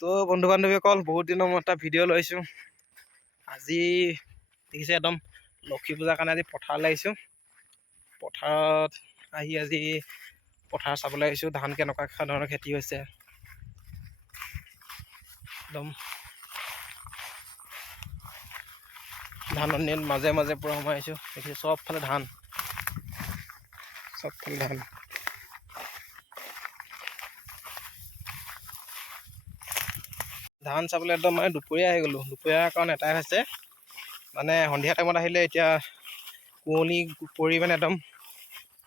তো বন্ধু বান্ধৱীসকল বহুত দিনৰ মই এটা ভিডিঅ' লৈছোঁ। আজি দেখিছে একদম লক্ষী পূজাৰ কাৰণে আজি পথাৰলৈ আহিছোঁ। পথাৰত আহি আজি পথাৰ চাবলৈ আহিছোঁ, ধান কেনেকুৱা ধৰণৰ খেতি হৈছে। একদম ধানৰ মাজে মাজে পূৰা সোমাই আহিছোঁ। দেখিছে চবফালে ধান, চবফালে ধান। ধান চাবলৈ একদম মানে দুপৰীয়া আহি গ'লোঁ। দুপৰীয়াৰ কাৰণ এটাই হৈছে মানে সন্ধিয়া টাইমত আহিলে এতিয়া কুঁৱলী পৰি মানে একদম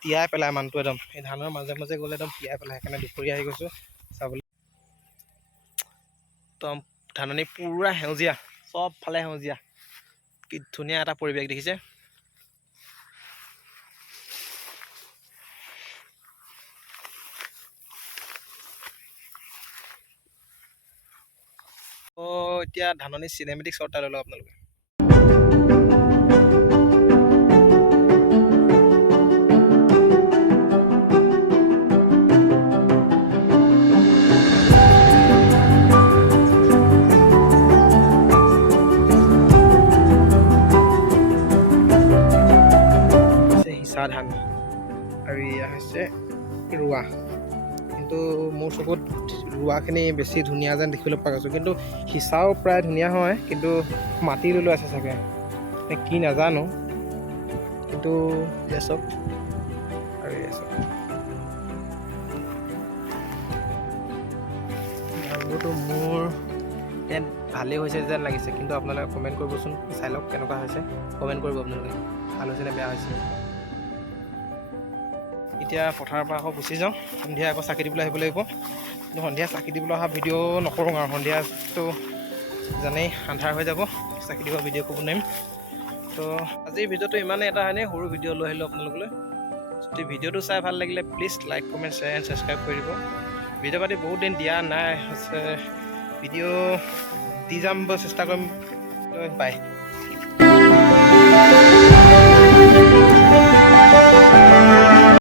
তিয়াই পেলাই মানুহটো একদম। এই ধানৰ মাজে মাজে গ'লে একদম তিয়াই পেলাই, সেইকাৰণে দুপৰীয়া আহি গৈছোঁ চাবলৈ। একদম ধাননি পূৰা সেউজীয়া, চবফালে সেউজীয়া, কি ধুনীয়া এটা পৰিৱেশ দেখিছে। এতিয়া ধাননি চিনেমেটিক শ্বট এটা লৈ লওক আপোনালোকে। সিঁচা ধান আৰু এয়া হৈছে ৰোৱা। কিন্তু মোৰ চকুত ৰোৱাখিনি বেছি ধুনীয়া যেন দেখিবলৈ পোৱা গৈছোঁ, কিন্তু সিঁচাও প্ৰায় ধুনীয়া হয়, কিন্তু মাটি লৈ আছে চাগে কি নাজানো। কিন্তু এয়া চব আৰু এয়া চব ধানবোৰতো মোৰ ইয়াত ভালেই হৈছে যেন লাগিছে, কিন্তু আপোনালোকে কমেণ্ট কৰিবচোন, চাই লওক কেনেকুৱা হৈছে, কমেণ্ট কৰিব আপোনালোকে ভাল হৈছে নে বেয়া হৈছে। এতিয়া পথাৰৰ পৰা আকৌ গুচি যাওঁ, সন্ধিয়া আকৌ চাকি দিবলৈ আহিব লাগিব। কিন্তু সন্ধিয়া চাকি দিবলৈ অহা ভিডিঅ' নকৰোঁ আৰু সন্ধিয়াটো জানেই আন্ধাৰ হৈ যাব, চাকি দিব ভিডিঅ' কৰিব নোৱাৰিম। তো আজিৰ ভিডিঅ'টো ইমানেই এটা হয়নে, সৰু ভিডিঅ' লৈ আহিলোঁ আপোনালোকলৈ। যদি ভিডিঅ'টো চাই ভাল লাগিলে please like comment share and subscribe কৰি দিব। ভিডিঅ' পাতি বহুত দিন দিয়া নাই, ভিডিঅ' দি যাম চেষ্টা কৰিম। বাই।